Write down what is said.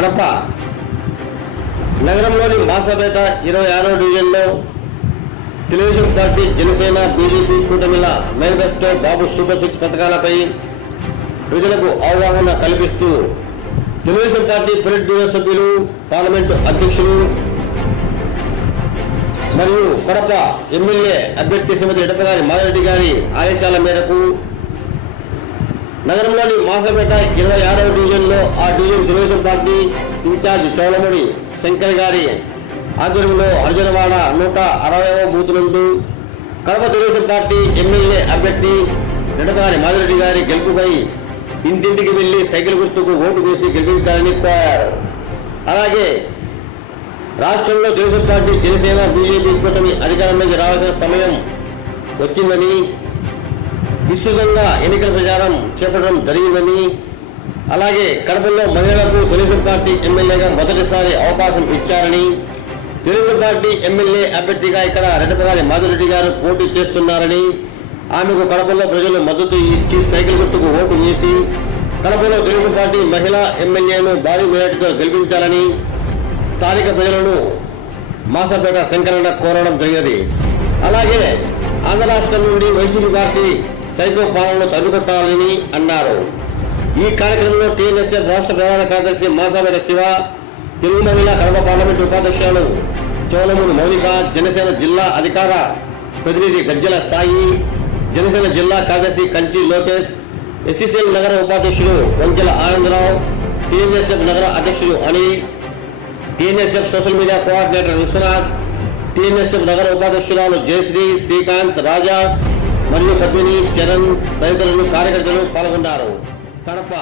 కడప. నగరంలోని మాసపేట ఇరవై ఆరో డివిజన్లో తెలుగుదేశం పార్టీ జనసేన బీజేపీ కూటమిల మేనిఫెస్టో బాబు సూపర్ సిక్స్ పథకాలపై ప్రజలకు అవగాహన కల్పిస్తూ తెలుగుదేశం పార్టీ పొలిట్ బ్యూరో సభ్యులు పార్లమెంటు అధ్యక్షులు మరియు కడప ఎమ్మెల్యే అభ్యర్థి శ్రీమతి ఎడపగారి మాధవరెడ్డి గారి ఆదేశాల మేరకు నగరంలోని మాసపేట ఇరవై ఆరు ఆ division Telugu Desam party incharge Chowlamudi Shankar గారి ఆధ్వర్యంలో అర్జునవాడ నూట అరవైవ బూత్ నుండి కడప తెలుగుదేశం పార్టీ ఎమ్మెల్యే అభ్యర్థి నడపాని మాధవరెడ్డి గారి గెలుపుపై ఇంటింటికి వెళ్ళి సైకిల్ గుర్తుకు ఓటు వేసి గెలిపించాలని కోరారు. అలాగే రాష్ట్రంలో తెలుగుదేశం పార్టీ జనసేన బీజేపీ కూటమి అధికారంలోకి రావాల్సిన సమయం వచ్చిందని విస్తృతంగా ఎన్నికల ప్రచారం చేపట్టడం జరిగిందని అలాగే కడపలో మహిళలకు తెలుగుదేశం పార్టీ ఎమ్మెల్యేగా మొదటిసారి అవకాశం ఇచ్చారని తెలుగుదేశం పార్టీ ఎమ్మెల్యే అభ్యర్థిగా ఇక్కడ రెడ్డపగారి మాధురెడ్డి గారు పోటీ చేస్తున్నారని ఆమెకు కడపలో ప్రజలు మద్దతు ఇచ్చి సైకిల్ గుర్తుకు ఓటు వేసి కడపలో తెలుగుదేశం పార్టీ మహిళా ఎమ్మెల్యేను భారీ మేరటుతో గెలిపించాలని స్థానిక ప్రజలను మాసపేట శంకరన్న కోరడం జరిగినది. అలాగే ఆంధ్ర రాష్ట్రం నుండి వైసీపీ పార్టీ సైకో పాలనను తరిమికొట్టాలని అన్నారు. ఈ కార్యక్రమంలో టీఎన్ఎస్ఎఫ్ రాష్ట్ర ప్రధాన కార్యదర్శి మాసాపేట శివ తెలుగు మహిళా కడప పార్లమెంటు ఉపాధ్యక్షులు చోళమూడి మౌనిక జనసేన జిల్లా అధికార ప్రతినిధి గజ్జల సాయి జనసేన జిల్లా కార్యదర్శి కంచి లోకేష్ ఎస్సీసీఎల్ నగర ఉపాధ్యక్షుడు వంకెల ఆనందరావు టీఎన్ఎస్ఎఫ్ నగర అధ్యక్షుడు అని TNSF social media coordinator Vishwanath TNSF నగర ఉపాధ్యక్షురాలు జయశ్రీ శ్రీకాంత్ రాజా మరియు పద్మిని చరణ్ తదితరులు కార్యకర్తలు పాల్గొన్నారు. కడప